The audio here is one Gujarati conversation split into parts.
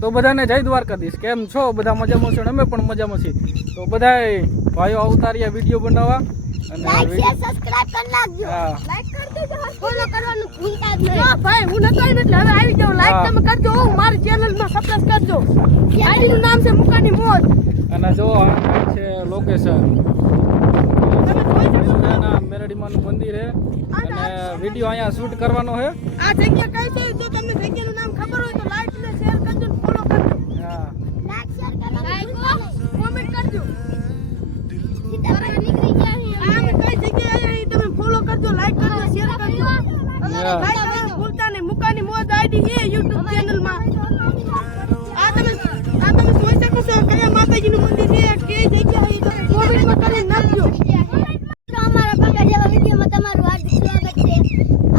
તો બધાને જય દ્વારકાધીશ. કેમ છો બધા? મજામાં છો? અમે પણ મજામાં છીએ. તો બધાય ભાઈઓ આવતા રહ્યા વિડીયો બનાવવા અને લાઈક શેર સબસ્ક્રાઇબ કરી નાખજો. લાઈક કરી દેજો, ફોલો કરવાનું ભૂલતા જ નહીં. જો ભાઈ હું નતો આવી એટલે હવે આવી જાવ. લાઈક તમે કરજો, મારી ચેનલમાં સબસ્ક્રાઇબ કરજો. આઈડીનું નામ છે મુકાની મોજ. અને જો આ છે લોકેશન મેરડીમાનું મંદિર છે અને વિડીયો અહીંયા શૂટ કરવાનો છે. આ જગ્યા કઈ છે? જો તમને જગ્યાનું નામ ખબર હોય તો લાઈક ને શેર કરજો ને ફોલો કરજો. હા, લાઈક શેર કરવાનું, કોમેન્ટ કરજો. નીકળી ગયા આ કઈ જગ્યાએ અહીં તમે ફોલો કરજો, લાઈક કરજો, શેર કરજો. ભાઈ ભૂલતા નહીં. મુકાની મોજ આઈડી છે YouTube ચેનલમાં. આ તમે જોઈ શકો છો કયા માતાજીનું મંદિર છે, કઈ જગ્યાએ તમે કોમેન્ટમાં કરીને નાખજો. અમારા બગા જેવા વિડીયોમાં તમારું હાર્દિક સ્વાગત છે.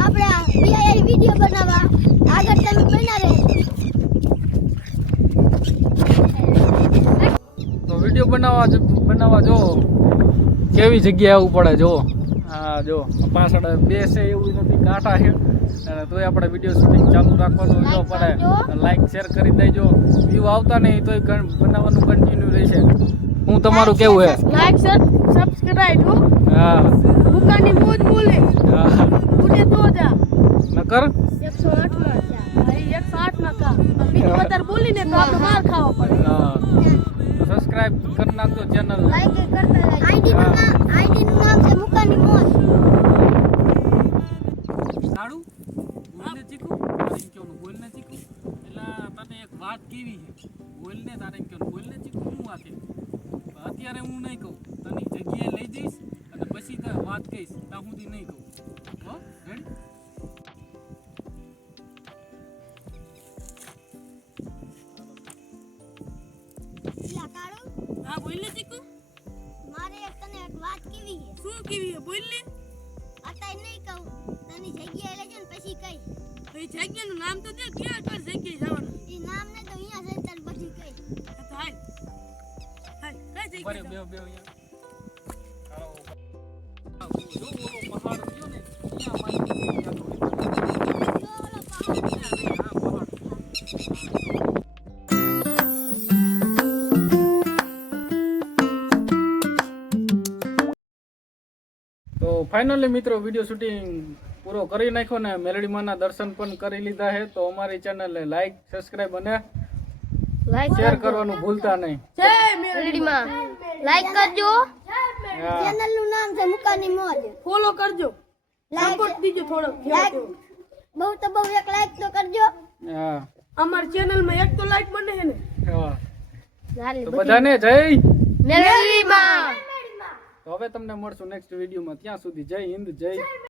આપણે બીઆઈ વિડીયો બનાવવા આગળ તમે બના રહે. તો વિડીયો બનાવવા જો કેવી જગ્યાએ આવવું પડે. જો હા, જો પાછળ બેસે એવું નથી, કાંટા છે અને તોય આપણે વિડીયો શૂટિંગ ચાલુ રાખવાનું જો પડે. લાઈક શેર કરી દેજો. વ્યૂ આવતા નહીં તોય બનાવવાનું કન્ટિન્યુ રહેશે. હું તમારું કેવું હે? લાઈક શેર સબસ્ક્રાઇબ હો. હા, મુકાની મોજ બોલે. હા, ઉડે તો જા નકર 108 માં જા. ભાઈ 108 માં કા બીજું વધારે બોલીને તો આપણે માર ખાવા પડે. હા, સબસ્ક્રાઇબ કરી નાખજો ચેનલ. લાઈક કરતા રહેજો. આઈડીનું નામ છે મુકાની મોજ. સાડું બોલને ચીકુ તારે કેવું બોલને ચીકુ એટલે તને એક વાત કેવી છે. બોલને તારે કેવું બોલને ચીકુ શું વાત છે. અત્યારે હું નહીં કહું, તને જગ્યાએ લઈ જઈશ અને પછી તારે વાત કહીશ. ત્યાં સુધી નહીં કહું. હો રેડી? હા બોલને ચીકુ. મારે તને એક વાત કેવી છે. શું કેવી છે? બોલને. અત્યારે નહીં કહું, તને જગ્યાએ લઈ જઈને પછી કઈ. ભાઈ જગ્યાનું નામ તો દે, ક્યાં કર જગ્યાએ જવાનું? એ નામ ને તો અહીંયા જઈને તને પછી કઈ. હાલ હાલ કઈ બરે જગ્યાએ? બે અહીંયા હાલો જો ઓલો પહાડ રહ્યો ને ત્યાં મારી તો ફાઇનલી મિત્રો વિડીયો શૂટિંગ પૂરો કરી નાખ્યો ને મેલડીમાંના દર્શન પણ કરી લીધા છે. તો અમારી ચેનલને લાઈક સબસ્ક્રાઇબ અને શેર કરવાનું ભૂલતા નહીં. જય મેલડીમાં લાઈક કરજો. ચેનલનું નામ છે મુકાની મોજ. ફોલો કરજો, સપોર્ટ દીજો થોડો. બહુ તો બહુ એક લાઈક તો કરજો. હા, અમાર ચેનલમાં એક તો લાઈક બને છે ને. હા, તો બધાને જય મેલડીમાં. તો હવે તમને મળશું નેક્સ્ટ વિડીયોમાં. ત્યાં સુધી જય હિન્દ, જય